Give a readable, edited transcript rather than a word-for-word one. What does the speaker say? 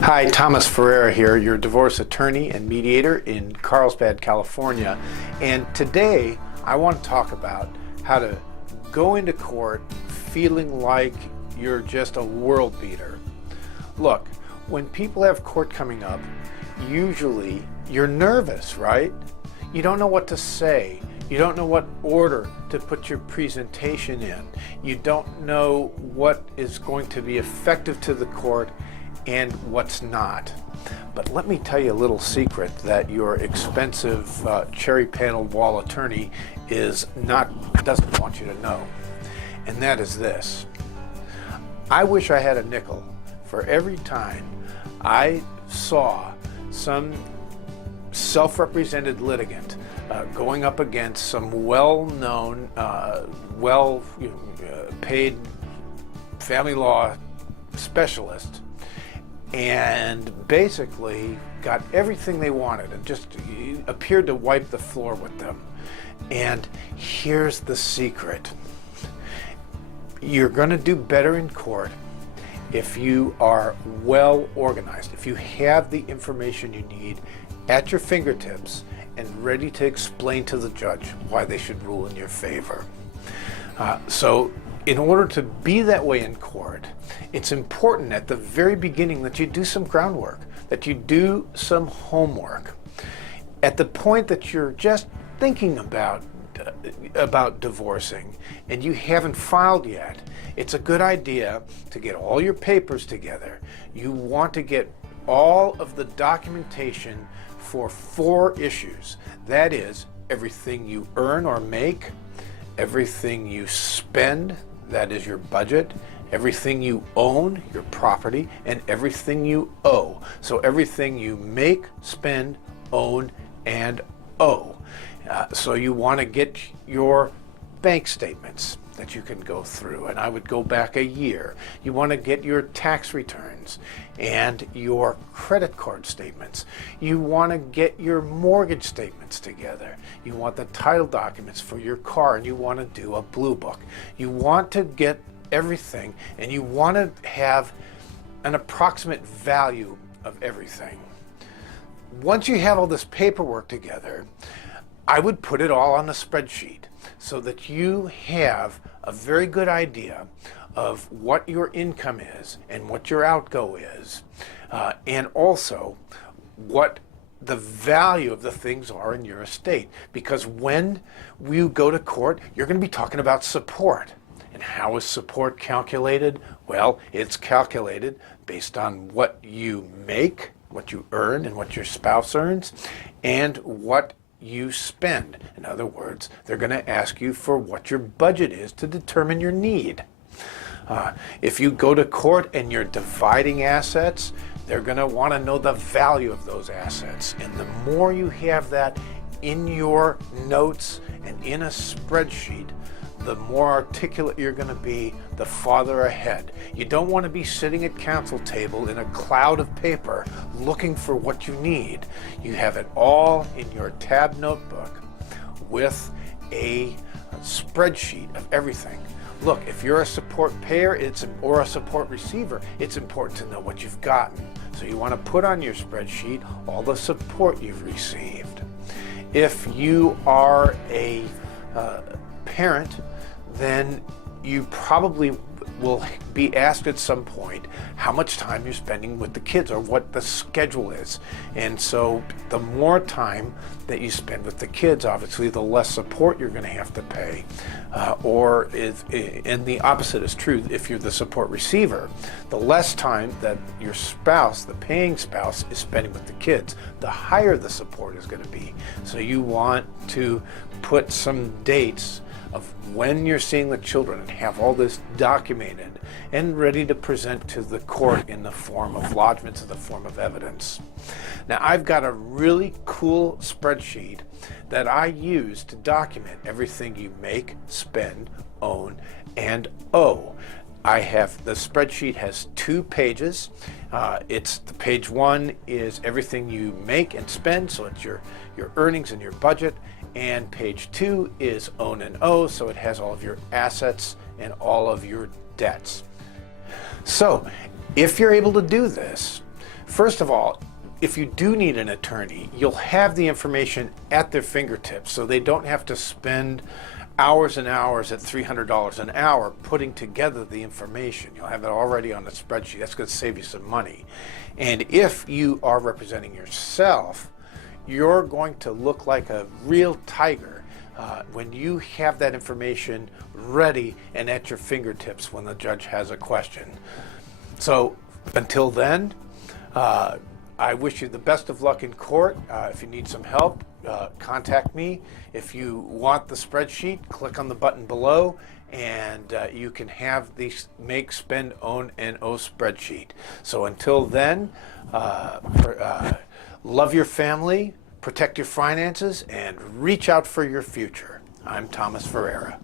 Hi, Thomas Ferreira here, your divorce attorney and mediator in Carlsbad, California. And today I want to talk about how to go into court feeling like you're just a world beater. Look, when people have court coming up, usually you're nervous, right? You don't know what to say. You don't know what order to put your presentation in. You don't know what is going to be effective to the court and what's not. But let me tell you a little secret that your expensive cherry paneled wall attorney doesn't want you to know. And that is this. I wish I had a nickel for every time I saw some self-represented litigant going up against some well-known, paid family law specialist and basically got everything they wanted and just appeared to wipe the floor with them. And here's the secret. You're going to do better in court if you are well organized, if you have the information you need at your fingertips and ready to explain to the judge why they should rule in your favor. So in order to be that way in court, it's important at the very beginning that you do some groundwork, that you do some homework. At the point that you're just thinking about divorcing and you haven't filed yet, it's a good idea to get all your papers together. You want to get all of the documentation for 4 issues. That is, everything you earn or make, everything you spend, that is your budget, everything you own, your property, and everything you owe. So everything you make, spend, own, and owe. So you want to get your bank statements that you can go through, and I would go back a year. You want to get your tax returns and your credit card statements. You want to get your mortgage statements together. You want the title documents for your car, and you want to do a blue book. You want to get everything, and you want to have an approximate value of everything. Once you have all this paperwork together, I would put it all on a spreadsheet so that you have a very good idea of what your income is and what your outgo is, and also what the value of the things are in your estate. Because when you go to court, you're going to be talking about support. And how is support calculated? Well, it's calculated based on what you make, what you earn, and what your spouse earns, and what you spend. In other words, they're going to ask you for what your budget is to determine your need. If you go to court and you're dividing assets, they're going to want to know the value of those assets. And the more you have that in your notes and in a spreadsheet, the more articulate you're going to be, the farther ahead. You don't want to be sitting at counsel table in a cloud of paper looking for what you need. You have it all in your tab notebook with a spreadsheet of everything. Look, if you're a support payer or a support receiver, it's important to know what you've gotten. So you want to put on your spreadsheet all the support you've received. If you are a parent, then you probably will be asked at some point how much time you're spending with the kids or what the schedule is. And so the more time that you spend with the kids, obviously the less support you're going to have to pay. And the opposite is true. If you're the support receiver, the less time that your spouse, the paying spouse, is spending with the kids, the higher the support is going to be. So you want to put some dates of when you're seeing the children and have all this documented and ready to present to the court in the form of lodgments, in the form of evidence. Now, I've got a really cool spreadsheet that I use to document everything you make, spend, own, and owe. The spreadsheet has 2 pages. Page 1 is everything you make and spend, so it's your earnings and your budget. And page 2 is own and owe, so it has all of your assets and all of your debts. So if you're able to do this, First of all, if you do need an attorney, you'll have the information at their fingertips, so they don't have to spend hours and hours at $300 an hour putting together the information. You'll have it already on a spreadsheet. That's going to save you some money. And if you are representing yourself, you're going to look like a real tiger when you have that information ready and at your fingertips when the judge has a question. So until then, I wish you the best of luck in court. If you need some help, contact me. If you want the spreadsheet, click on the button below, and you can have the make, spend, own, and owe spreadsheet. So until then, love your family, protect your finances, and reach out for your future. I'm Thomas Ferreira.